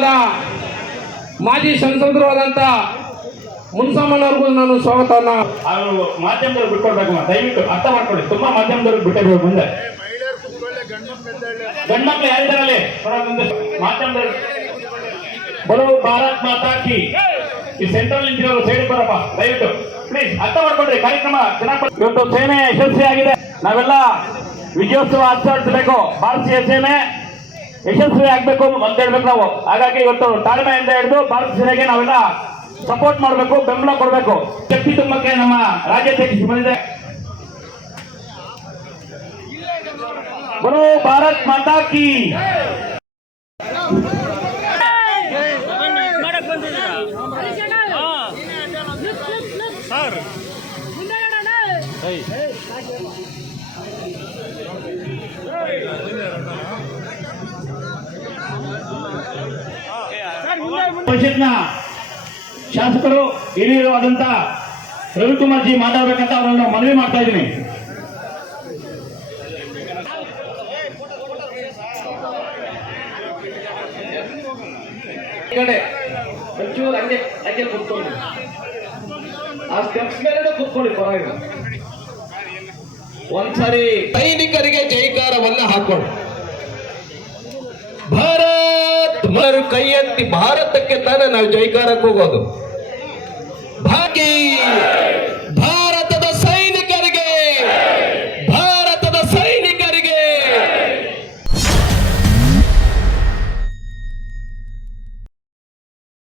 ಆದ ಮಾಜಿ ಸಂಸದರು ಆದಂತ ಮುನ್ಸಮ್ಮನವ್ರಿಗೂ ನಾನು ಸ್ವಾಗತವನ್ನ. ಅವರು ಮಾಧ್ಯಮದವ್ರು ಬಿಟ್ಕೊಡ್ಬೇಕು, ದಯವಿಟ್ಟು ಅರ್ಥ ಮಾಡ್ಕೊಳ್ಳಿ. ತುಂಬಾ ಮಾಧ್ಯಮದವ್ರಿಗೆ ಬಿಟ್ಟಿರ್ಬೇಕು. ಮುಂದೆ ಗಂಡ್ಮಕ್ಳು ಯಾರಿದ್ದಾರಲ್ಲಿ ಮಾಧ್ಯಮದವ್ರು ಬರೋ ಭಾರತ್ ಮಾತಾ ಕಿ. ಈ ಸೆಂಟ್ರಲ್ ನಿಂತಿರೋರು ಸೈಡ್ ಬರಪ್ಪ ದಯವಿಟ್ಟು ಪ್ಲೀಸ್ ಅರ್ಥ ಮಾಡ್ಕೊಡ್ರಿ. ಕಾರ್ಯಕ್ರಮ ಚೆನ್ನಾಗಿ ಇವತ್ತು ಸೇನೆ ಯಶಸ್ವಿಯಾಗಿದೆ. ನಾವೆಲ್ಲ ವಿಜಯೋತ್ಸವ ಆಚರಿಸಬೇಕು. ಭಾರತೀಯ ಸೇನೆ ಯಶಸ್ವಿ ಆಗ್ಬೇಕು ಅಂತ ಹೇಳ್ಬೇಕು ನಾವು. ಹಾಗಾಗಿ ಇವತ್ತು ತಾಳ್ಮೆಯಿಂದ ಹಿಡಿದು ಭಾರತ ಸೇನೆಗೆ ನಾವೆಲ್ಲ ಸಪೋರ್ಟ್ ಮಾಡಬೇಕು, ಬೆಂಬಲ ಕೊಡಬೇಕು. ಶಕ್ತಿ ತುಂಬಕ್ಕೆ ನಮ್ಮ ರಾಜ್ಯಾಧ್ಯಕ್ಷ ಬಂದಿದೆ. ಬರೋ ಭಾರತ್ ಮಾತಾ ಕಿ. ಪರಿಷತ್ನ ಶಾಸಕರು ಹಿರಿಯರು ಆದಂತ ರವಿಕುಮಾರ್ ಜಿ ಮಾತಾಡ್ಬೇಕಂತ ಅವರನ್ನು ಮನವಿ ಮಾಡ್ತಾ ಇದ್ದೀನಿ. ಒಂಚೂರು ಹಂಗೆ ಕೂತ್ಕೊಳ್ಳಿ, ಆ ಸ್ಟೆಪ್ಸ್ ಮೇಲೆ ಕೂತ್ಕೊಳ್ಳಿ ಪರವಾಗಿಲ್ಲ. ಒಂದ್ಸರಿ ಸೈನಿಕರಿಗೆ ಜೈಕಾರವನ್ನ ಹಾಕೊಂಡು ಭಾರತ್ ಮರು ಕೈ ಎತ್ತಿ ಭಾರತಕ್ಕೆ ತಾನೇ ನಾವು ಜೈಕಾರಕ್ಕೆ ಹೋಗೋದು.